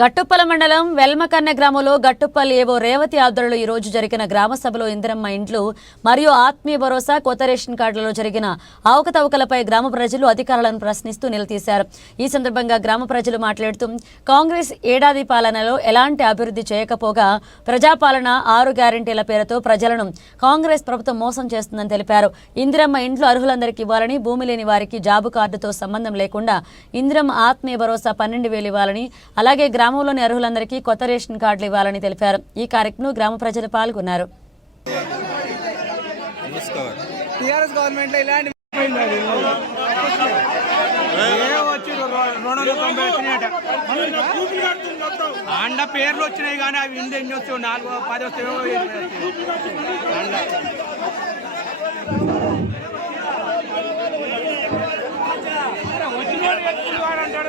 గట్టుప్పల మండలం వెల్మకన్నె గ్రామంలో గట్టుప్పల్ ఏవో రేవతి ఆధ్వర్యంలో ఈ రోజు జరిగిన గ్రామ సభలో ఇందిరమ్మ ఇండ్లు మరియు ఆత్మీయ భరోసా కొత్త రేషన్ కార్డులలో జరిగిన అవకతవకలపై గ్రామ ప్రజలు అధికారులను ప్రశ్నిస్తూ నిలదీశారు. ఈ సందర్భంగా గ్రామ ప్రజలు మాట్లాడుతూ కాంగ్రెస్ ఏడాది పాలనలో ఎలాంటి అభివృద్ధి చేయకపోగా ప్రజాపాలన 6 గ్యారెంటీల పేరుతో ప్రజలను కాంగ్రెస్ ప్రభుత్వం మోసం చేస్తుందని తెలిపారు. ఇందిరమ్మ ఇండ్లు అర్హులందరికీ ఇవ్వాలని, భూమి లేని వారికి జాబు కార్డుతో సంబంధం లేకుండా ఇందిరమ్మ ఆత్మీయ భరోసా 12,000 ఇవ్వాలని, అలాగే గ్రామంలోని అర్హులందరికీ కొత్త రేషన్ కార్డులు ఇవ్వాలని తెలిపారు. ఈ కార్యక్రమంలో గ్రామ ప్రజలు పాల్గొన్నారు. అండ పేర్లు వచ్చినాయి కానీ అవి ఇండి ఎన్ని వస్తాయి 4-10 వస్తాయో అంటాడు.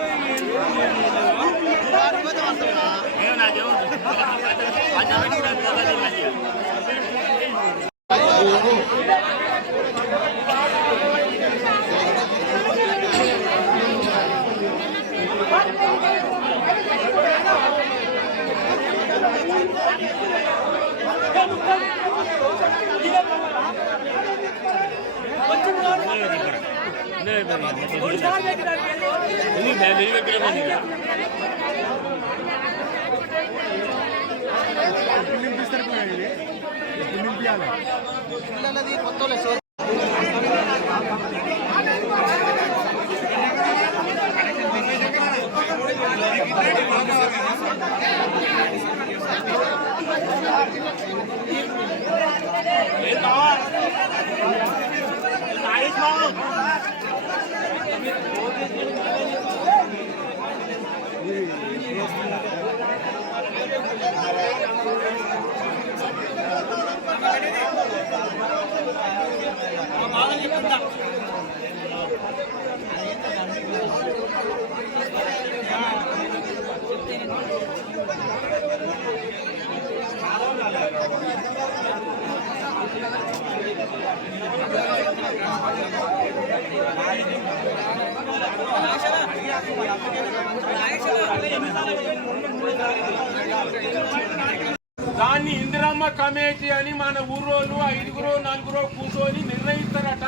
దాన్ని ఇందిరమ్మ కమిటీ అని మన ఊరోళ్ళు 5-4 కూర్చొని నిర్ణయిస్తారట.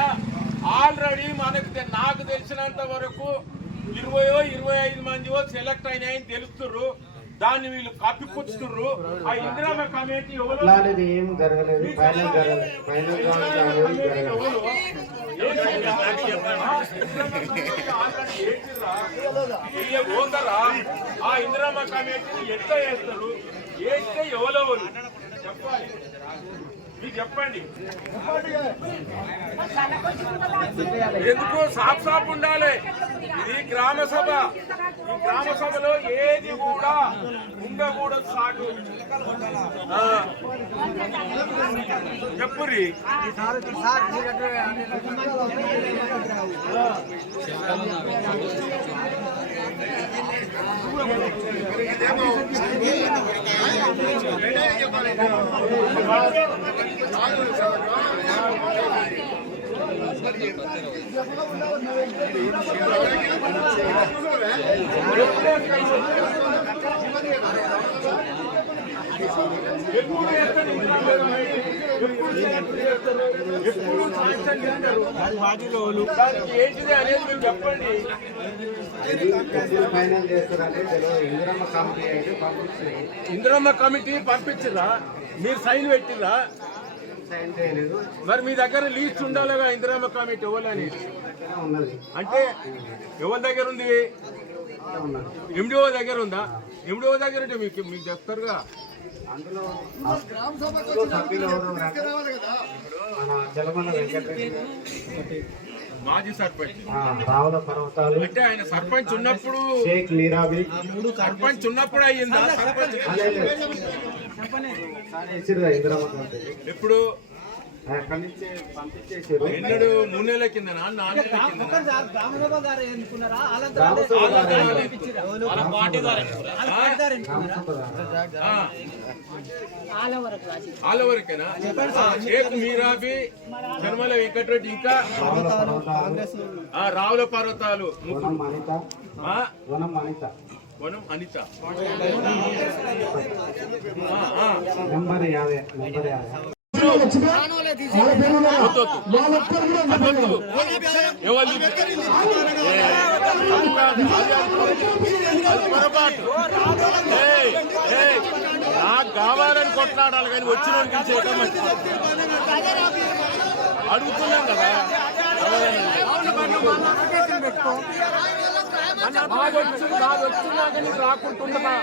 ఆల్రెడీ నాకు తెలిసినంత వరకు 20-25 మంది సెలెక్ట్ అయినాయని తెలుస్తున్నారు. దాన్ని వీళ్ళు కప్పిపుచ్చుతున్నారు. ఆ ఇందిరమ్మ కమిటీ ఏం జరగలేదు. పోతారా? ఆ ఇందిరమ్మ కమిటీని ఎట్లా చేస్తారు? వేస్తే ఎవరెవరు చెప్పాలి, మీకు చెప్పండి. ఎందుకు సాఫ్ ఉండాలి. ఇది గ్రామ సభ. ఈ గ్రామ సభలో ఏది కూడా ఉండకూడదు. సాగు చెప్పురి. ఏంటిది అనేది మీరు చెప్పండి. ఇందిరమ్మ కమిటీ పంపించిరా? మీరు సైన్ పెట్టిరా? మరి మీ దగ్గర లీస్ట్ ఉండాలిగా ఇందిరమ్మ కమిటీ ఎవరని. అంటే ఎవరి దగ్గర ఉంది? ఎండిఓ దగ్గర ఉందా? ఎండిఓ దగ్గర ఉంటే మీకు చెప్తారుగా. అందులో సభ్యులు మాజీ సర్పంచ్ రావుల పర్వతాలు అంటే ఆయన సర్పంచ్ ఉన్నప్పుడు, షేక్ మీరాబి సర్పంచ్ ఉన్నప్పుడు అయ్యిందా? సర్పంచ్ ఎప్పుడు? ఎన్నడు? 3 నెలల కిందనా? 4 నెలల కిందనా? ఆల్ ఓవర్కేనా? షేక్ మీరాబి, జన్మల వెంకటరెడ్డి, ఇంకా రావుల పర్వతాలు, వనం అనిత నెంబర్ 50 నాకు కావాలని కొట్లాడాలి కానీ వచ్చిన అడుగుతున్నాం కదా. నాది వచ్చినాక నీకు రాకుంటుందా?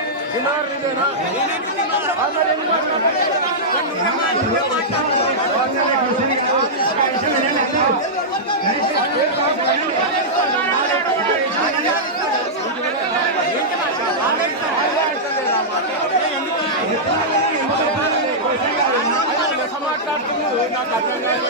మాట్లాడుతున్నావు నాకు అర్థం కాదు.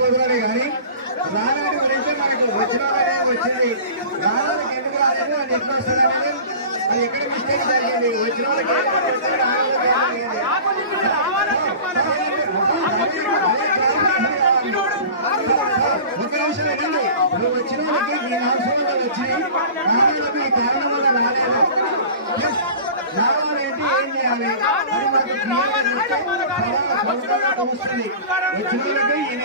పోదులే కానీ రానాడు గురించి మనకు వచ్చిన వచ్చింది. రానాడికి ఎందుకు రాలేదు, అది ఎట్లా వస్తుంది అనేది అది ఎక్కడ మిస్టేక్ జరిగింది. వచ్చిన వాళ్ళకి ఒక నిమిషం ఏంటండి, నువ్వు వచ్చిన వాళ్ళకి మీ అవసరం వల్ల వచ్చినాయి, రానాడు ఈ కారణం వల్ల రాలేదు. రావాలంటే ఏం చేయాలి? వస్తుంది వచ్చిన వాళ్ళకి ఇది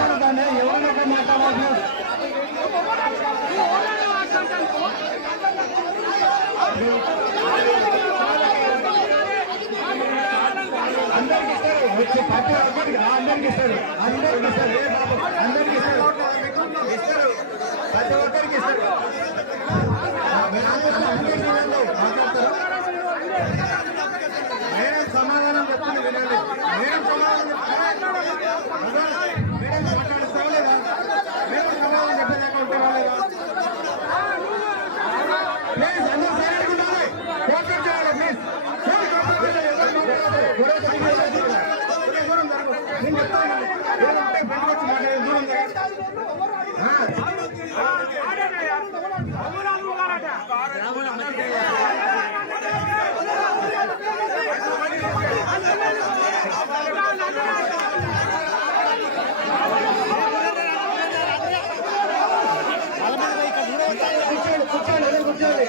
కారణం ఎవరినొక మాట్లాడాలి. అందరికి ఇస్తారు, వచ్చి ప్రతి ఒక్కరికి అందరికి ఇస్తారు, అందరికి ఇస్తారు, ఏ బాబు అందరికి ఇస్తారు, ఇస్తారు ప్రతి ఒక్కరికి ఇస్తారు. మాట్లాడతారు. మేడం సమాధానం చెప్తుంది వినండి. మేడం సమాధానం మేడం మాట్లాడుతావా లేదా? మేడం సమాధానం చెప్పేదాకా ఉంటావా లేదా? ప్లీజ్ అందరూ సైలెంట్ ఉండాలి. కోఆపరేట్ చేయాలి ప్లీజ్. నేను చెప్తాను కూర్చోండి కూర్చోండి.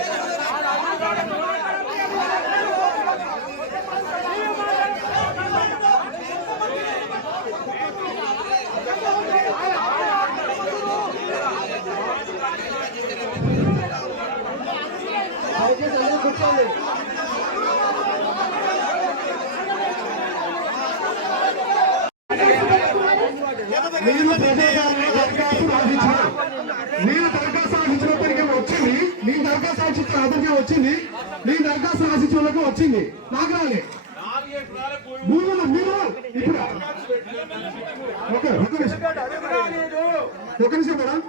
కూర్చోండి. నేను దరఖాస్తు రాసించినప్పటికీ వచ్చింది, నీ దరఖాస్తు రాసించిన అతనికి వచ్చింది, నీ దరఖాస్తు రాసించిన వాళ్ళకి వచ్చింది, నాకు రాలే. భూములు మీరు ఇప్పుడు ఓకే ఒక నిమిషం మేడం,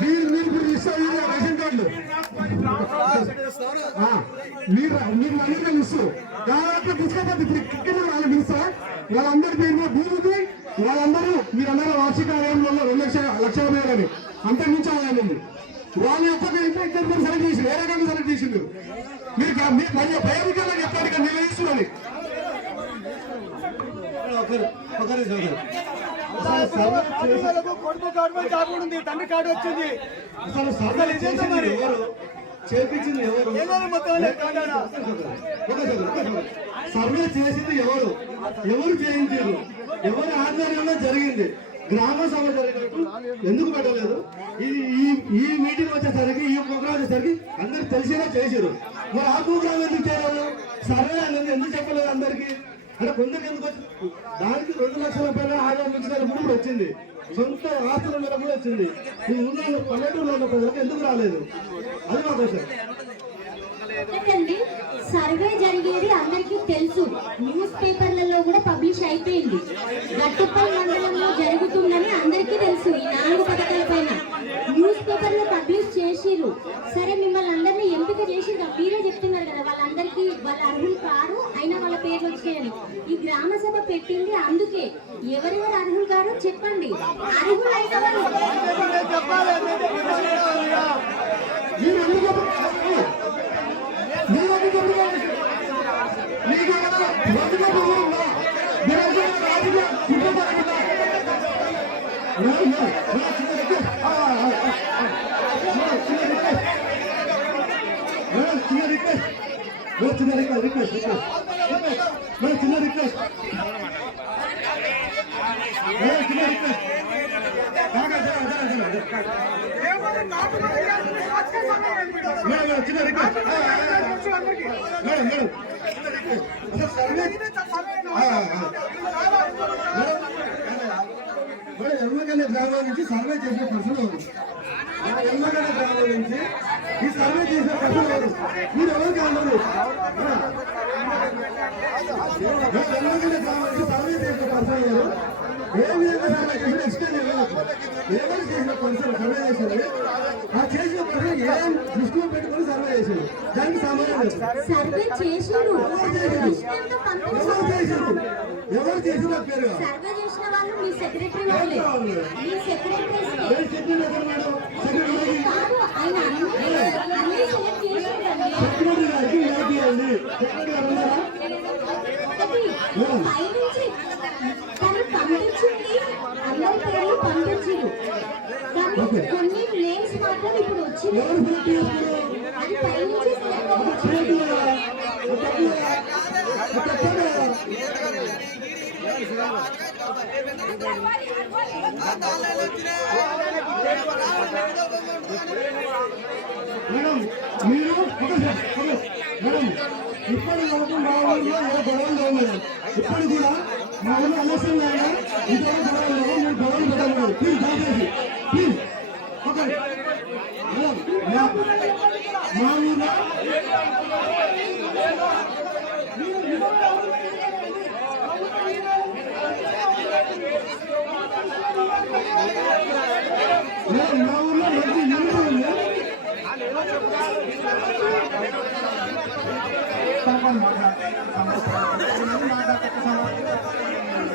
మీరు ఇస్తారు రేషన్ కార్డులు మీరు అందరికీ ఇస్తారు. దాదాపు తీసుకోకపోతే ఇప్పుడు ఇక్కడ వాళ్ళు పిలుస్తారు. వాళ్ళందరి పేరు మీద భూమికి వాళ్ళందరూ మీరందరూ వార్షిక ఆదాయంలో 2,00,000 అంతకు మించి ఆదాయం ఉంది. వాళ్ళ యొక్క ఇద్దరు సెలెక్ట్ చేసింది, ఏ రకంగా సెలెక్ట్ చేసింది మీరు ప్రయోగికంగా చెప్పారు. ఇక్కడ నిలదీస్తున్నది కొడుకు గవర్నమెంట్ జాబ్ ఉంది, తండ్రి కార్డు వచ్చింది. అసలు సర్వే చేసింది ఎవరు? చేపించింది ఎవరు? సర్వే చేసింది ఎవరు? ఎవరు చేయించారు? ఎవరి ఆధ్వర్యంలో జరిగింది? గ్రామ సభ జరిగినట్టు ఎందుకు పెట్టలేదు? ఈ మీటింగ్ వచ్చేసరికి, ఈ ప్రోగ్రామ్ వచ్చేసరికి అందరికి తెలిసేలా చేశారు. మరి ఆ ప్రోగ్రామ్ ఎందుకు చేయలేదు? సర్వే అనేది ఎందుకు చెప్పలేదు అందరికి? అంటే కొందరికి ఎందుకు వచ్చింది? దానికి 2 లక్షల రూపాయలు ఆదాయం కూడా వచ్చింది, సొంత ఆస్తుల మీద కూడా వచ్చింది. ఈ ఊళ్ళో పల్లెటూరులో ఉన్న ప్రజలకు ఎందుకు రాలేదు? అది మా క్వశ్చన్. సర్వే జరిగేది అందరికీ తెలుసు, న్యూస్ పేపర్లలో కూడా పబ్లిష్ అయిపోయింది. గట్టుపల్లి మండలంలో జరుగుతుందని అందరికీ తెలుసు. ఈ 4 పథకాల పైన న్యూస్ పేపర్లో పబ్లిష్ చేసిరు. సరే, మిమ్మల్ని అందరినీ ఎంపిక చేసి మీరే చెప్తున్నారు కదా, వాళ్ళందరికీ వాళ్ళ అర్హులు కారు అయినా వాళ్ళ పేర్లు వచ్చాయని. ఈ గ్రామ సభ పెట్టింది అందుకే. ఎవరెవరు అర్హులు కారో చెప్పండి. అర్హులు అయిన ఎల్లగడ్డ గ్రామం నుంచి సర్వే చేసిన పర్సన్ ఎవరు? ఎల్లగడ్డ గ్రామం నుంచి ఈ సర్వే చేసిన పర్సన్ ఎవరు? మీరు ఎవరికి అందరు? ఎల్లగడ్డ గ్రామం నుంచి సర్వే చేసిన పర్సన్ ఎవరు? ఏ విధంగా సర్వే చేసిన ఎక్స్టెండ్ ఎవరు చేసిన పర్సన్ సర్వే చేసేది? ఆ చేసిన పర్సన్ ఏం దృష్టిలో పెట్టుకుని సర్వే చేసేది? దానికి సమాధానం సర్వే చేసిరు. ఎవరు చేసిన పేరు? సర్వే చేసిన వాళ్ళు మీ సెక్రటరీ వాళ్ళే. మీ సెక్రటరీ కాదు, ఆయన అన్ని సెలెక్ట్ చేసిందండి. సెక్రటరీ గారికి ఏది అండి? సెక్రటరీ గారు ఉన్నారా? పైనుంచి తను పంపించింది, అందరి పేర్లు పంపించారు. కానీ కొన్ని నేమ్స్ మాత్రం ఇప్పుడు వచ్చింది. ఎవరు సెలెక్ట్ చేస్తారు? అది పైనుంచి సెలెక్ట్ అవ్వచ్చు. మేడం, మీరు మేడం, ఇప్పటి వరకు మా ఊళ్ళో ఏ గొడవలు లేవు మేడం. ఇప్పటి కూడా మా ఊళ్ళో ఎలక్షన్ అయినా ఇంతవరకు గొడవలు లేవు. మీరు గొడవలు పెట్టాలి ప్లీజ్, దయచేసి ప్లీజ్. ఓకే మేడం, మా ఊళ్ళో మా ఊళ్ళో మంచి యూనిట్ ఉంది.